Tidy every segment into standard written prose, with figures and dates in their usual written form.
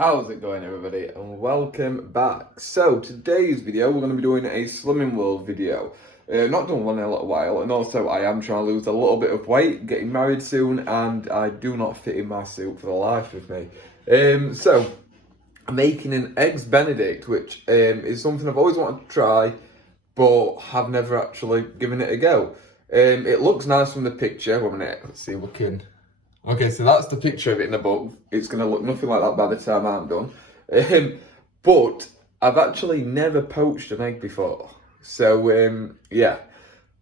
How's it going, everybody, and welcome back. So today's video we're going to be doing a Slimming World video. Not done one in a little while, and also I am trying to lose a little bit of weight, getting married soon, and I do not fit in my suit for the life of me. So I'm making an eggs Benedict, which is something I've always wanted to try but have never actually given it a go. It looks nice from the picture. 1 minute, let's see if we can. Okay, so that's the picture of it in the book. It's going to look nothing like that by the time I'm done. But I've actually never poached an egg before. So, yeah.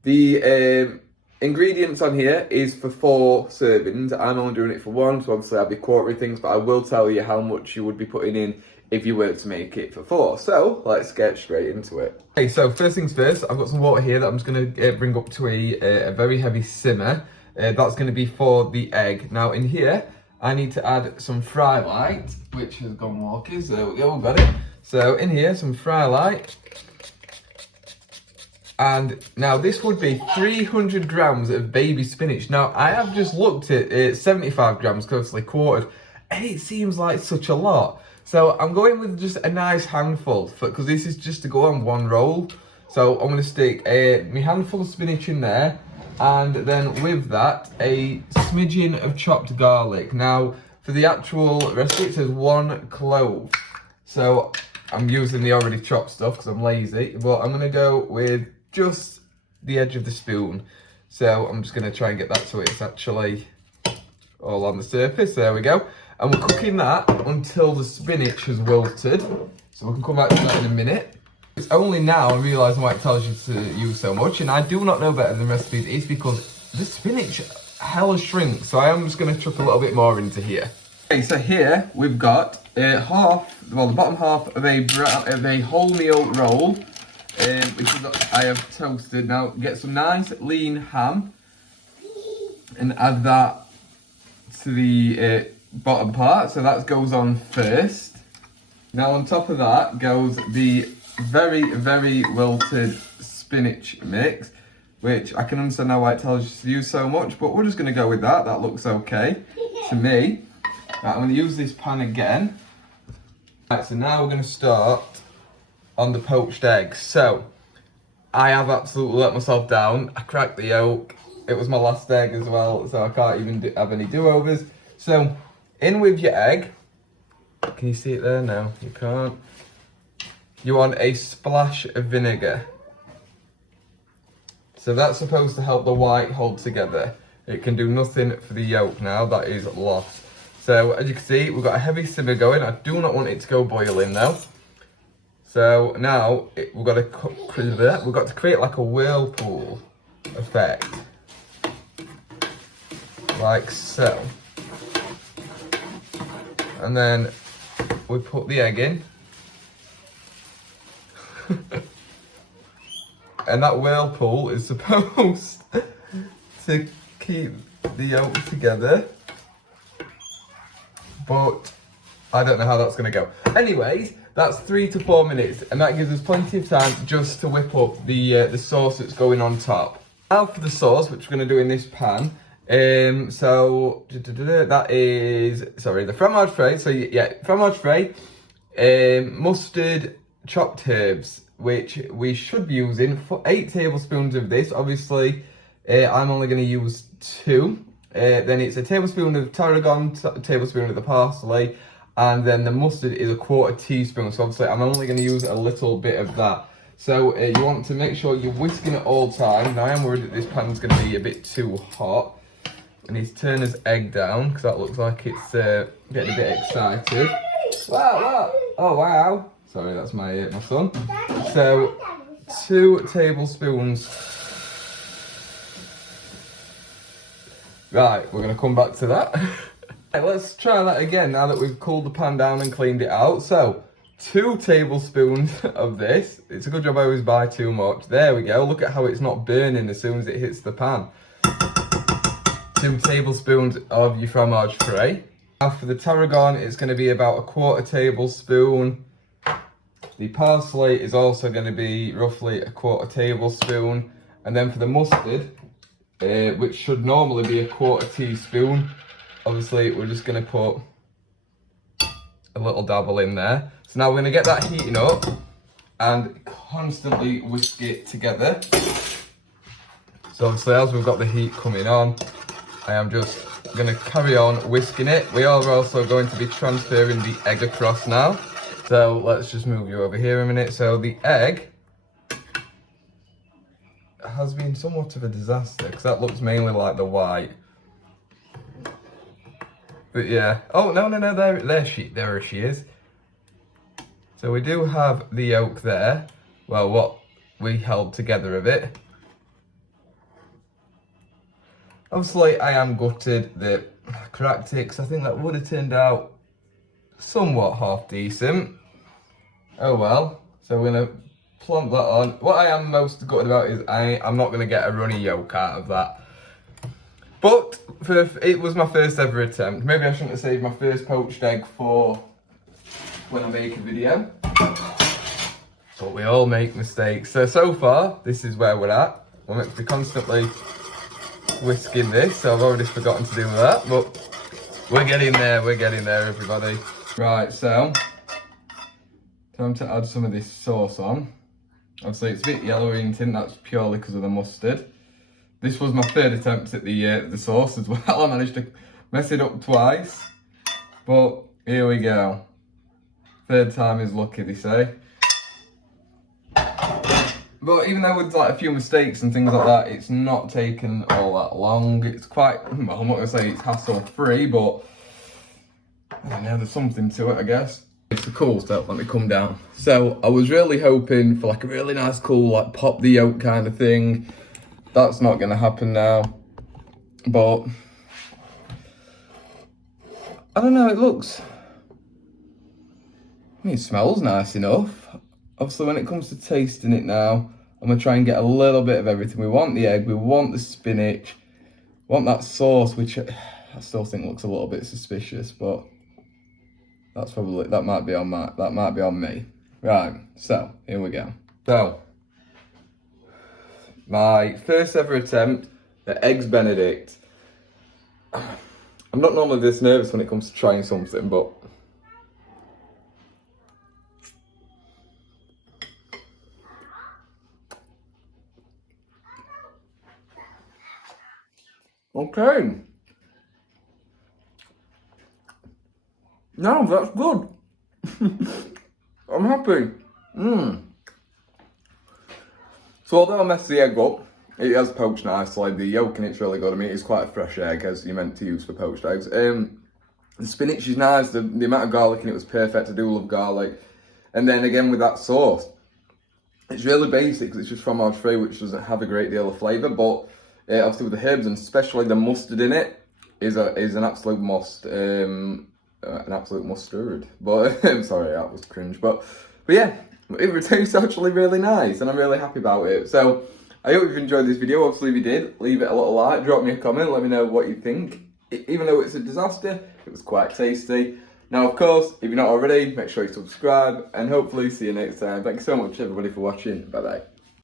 The ingredients on here is for 4 servings. I'm only doing it for 1, so obviously I'll be quartering things, but I will tell you how much you would be putting in if you were to make it for 4. So, let's get straight into it. Okay, so first things first, I've got some water here that I'm just going to bring up to a very heavy simmer. That's going to be for the egg. Now in here, I need to add some fry light, which has gone walking, so there we go, got it. So in here, some fry light. And now this would be 300 grams of baby spinach. Now I have just looked at 75 grams, closely quartered, and it seems like such a lot. So I'm going with just a nice handful, because this is just to go on 1 roll. So I'm going to stick my handful of spinach in there. And then with that, a smidgen of chopped garlic. Now, for the actual recipe, it says 1 clove. So, I'm using the already chopped stuff because I'm lazy. But I'm going to go with just the edge of the spoon. So, I'm just going to try and get that so it's actually all on the surface. There we go. And we're cooking that until the spinach has wilted. So, we can come back to that in a minute. It's only now I'm realising why it tells you to use so much, and I do not know better than recipes. It's because the spinach hella shrinks, so I am just going to chuck a little bit more into here. Okay, so here we've got the bottom half of a wholemeal roll, which is I have toasted. Now get some nice lean ham and add that to the bottom part. So that goes on first. Now on top of that goes the very wilted spinach mix, which I can understand now why it tells you to use so much, but we're just going to go with that. That looks okay to me. Right, I'm going to use this pan again. Right, so now we're going to start on the poached eggs. So I have absolutely let myself down. I cracked the yolk. It was my last egg as well, so I can't even have any do-overs. So in with your egg. Can you see it there? No, you can't. You want a splash of vinegar. So that's supposed to help the white hold together. It can do nothing for the yolk now, that is lost. So as you can see, we've got a heavy simmer going. I do not want it to go boiling though. So now we've got to create like a whirlpool effect. Like so. And then we put the egg in. And that whirlpool is supposed to keep the yolk together, but I don't know how that's going to go. Anyways, that's 3 to 4 minutes, and that gives us plenty of time just to whip up the sauce that's going on top. Now for the sauce, which we're going to do in this pan. So that is the fromage frais. So yeah, fromage frais, mustard, chopped herbs, which we should be using for 8 tablespoons of this. Obviously, I'm only going to use 2. Then it's a tablespoon of tarragon, a tablespoon of the parsley, and then the mustard is a 1/4 teaspoon. So obviously, I'm only going to use a little bit of that. So you want to make sure you're whisking it all the time. Now I am worried that this pan's going to be a bit too hot. I need to turn this egg down because that looks like it's getting a bit excited. Wow! Oh wow! Sorry, that's my son. So, 2 tablespoons. Right, we're going to come back to that. Right, let's try that again now that we've cooled the pan down and cleaned it out. So, 2 tablespoons of this. It's a good job I always buy too much. There we go. Look at how it's not burning as soon as it hits the pan. 2 tablespoons of your fromage frais. Now for the tarragon, it's going to be about a 1/4 tablespoon. The parsley is also going to be roughly a 1/4 tablespoon. And then for the mustard, which should normally be a 1/4 teaspoon, obviously we're just going to put a little dabble in there. So now we're gonna get that heating up and constantly whisk it together. So obviously as we've got the heat coming on, I am just gonna carry on whisking it. We are also going to be transferring the egg across now. So let's just move you over here a minute. So the egg has been somewhat of a disaster because that looks mainly like the white. But yeah, oh no, there she is. So we do have the yolk there. Well, what we held together of it. Obviously, I am gutted that I cracked it because I think that would have turned out somewhat half decent. Oh well. So we're gonna plump that on. What I am most gutted about is I'm not gonna get a runny yolk out of that. But it was my first ever attempt. Maybe I shouldn't have saved my first poached egg for when I make a video. But we all make mistakes. So far, this is where we're at. We're meant to be constantly whisking this, so I've already forgotten to do that. But we're getting there, everybody. Right, so time to add some of this sauce on. Obviously, it's a bit yellowy in tint. That's purely because of the mustard. This was my third attempt at the sauce as well. I managed to mess it up twice. But here we go. Third time is lucky, they say. But even though with like a few mistakes and things like that, it's not taken all that long. It's quite, well, I'm not going to say it's hassle-free, but I don't know, there's something to it, I guess. It's a cool step, let me come down. So I was really hoping for like a really nice, cool, like pop the yolk kind of thing. That's not going to happen now. But I don't know, it looks, I mean, it smells nice enough. Obviously, when it comes to tasting it now, I'm going to try and get a little bit of everything. We want the egg, we want the spinach, we want that sauce, which I still think looks a little bit suspicious, but that's probably, that might be on me. Right, so here we go. So, my first ever attempt at Eggs Benedict. I'm not normally this nervous when it comes to trying something, but okay. No, that's good. I'm happy. So although I messed the egg up, it has poached nicely. The yolk in it's really good. I mean, it's quite a fresh egg, as you're meant to use for poached eggs. The spinach is nice. The amount of garlic in it was perfect. I do love garlic. And then again with that sauce, it's really basic because it's just fromage free, which doesn't have a great deal of flavour. But obviously with the herbs and especially the mustard in it is an absolute must. An absolute mustard. But I'm sorry, that was cringe. But yeah, it tastes actually really nice, and I'm really happy about it. So I hope you've enjoyed this video. Obviously, if you did, leave it a little like, drop me a comment, let me know what you think. Even though it's a disaster, it was quite tasty. Now, of course, if you're not already, make sure you subscribe, and hopefully see you next time. Thanks so much, everybody, for watching. Bye-bye.